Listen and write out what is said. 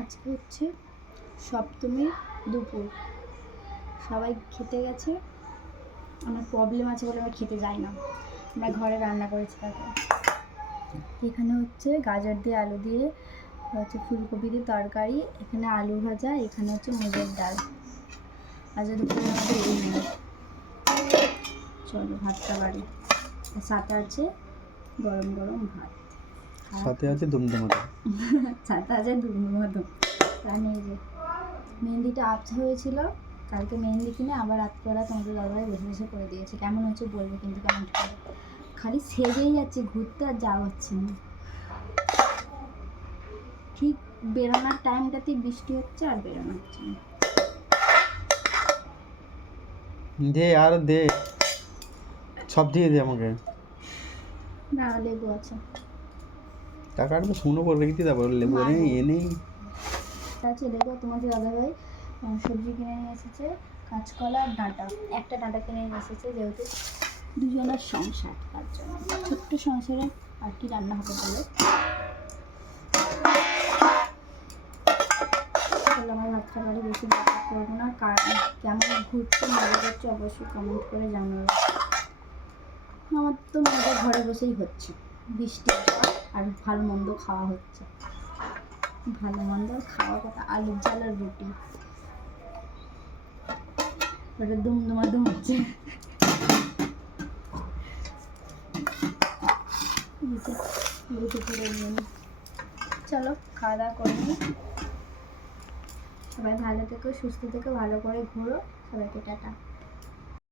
আজকে হচ্ছে সপ্তমী দুপুর, সবাই খেতে গেছে। আমার প্রবলেম আছে বলে আমি খেতে যাই না, আমরা ঘরে রান্না করেছি। তারপর এখানে হচ্ছে গাজর দিয়ে আলু দিয়ে হচ্ছে ফুলকপি দিয়ে তরকারি, এখানে আলু ভাজা, এখানে হচ্ছে মুগের ডাল। আজ দুপুরে আমাদের এই নিয়ে চলো ভাতটা বাড়ি। সাথে আছে গরম গরম ভাত, সাথে আছে দুমদুমাদম সাথে আছে দুমদুমাদম। কারণ এই যে মেহেন্দিটা আবছা হয়েছিল, কালকে মেহেন্দি কিনে আবার রাত্রেবেলা তোমাদের দাদাভাই বসে বসে করে দিয়েছে। কেমন হচ্ছে বলবে কিন্তু, কমেন্ট করে। খালি সেজেই যাচ্ছে, ঘুরতে আর যাওয়া হচ্ছে না। ঠিক বেরোনোর টাইমটাতেই বৃষ্টি হচ্ছে আর বেরোনো হচ্ছে না। দে আর দে, সব দিয়ে দে আমাকে। না লেবু আছে, টাকা তো শুনো করে রেখে তারপর লেবু নেই এ নেই। আছে লেবু। তোমাদের দাদাভাই সবজি কিনে নিয়ে এসেছে, কাঁচকলা আর ডাঁটা। একটা ডাঁটা কিনে নিয়ে এসেছে, যেহেতু দুজনের সংসার, তার জন্য ছোট্ট সংসারে আর কি রান্না হবে বলে। আমার ভাতটা বাড়ি বেশি ব্যাপার করবো না, কারণ কেমন ঘুরতে মজা করছে অবশ্যই কমেন্ট করে জানাবো। আমার তো মজা ঘরে বসেই হচ্ছে, বৃষ্টি আর ভালো মন্দ খাওয়া হচ্ছে। ভালো মন্দ খাওয়ার কথা, আলুর ঝাল আর রুটি, ওটা দুমদুমাদুম হচ্ছে। চলো খাওয়া দাওয়া করে নিই। সবাই ভালো থেকো, সুস্থ থেকো, ভালো করে ঘুরো। সবাইকে টাটা।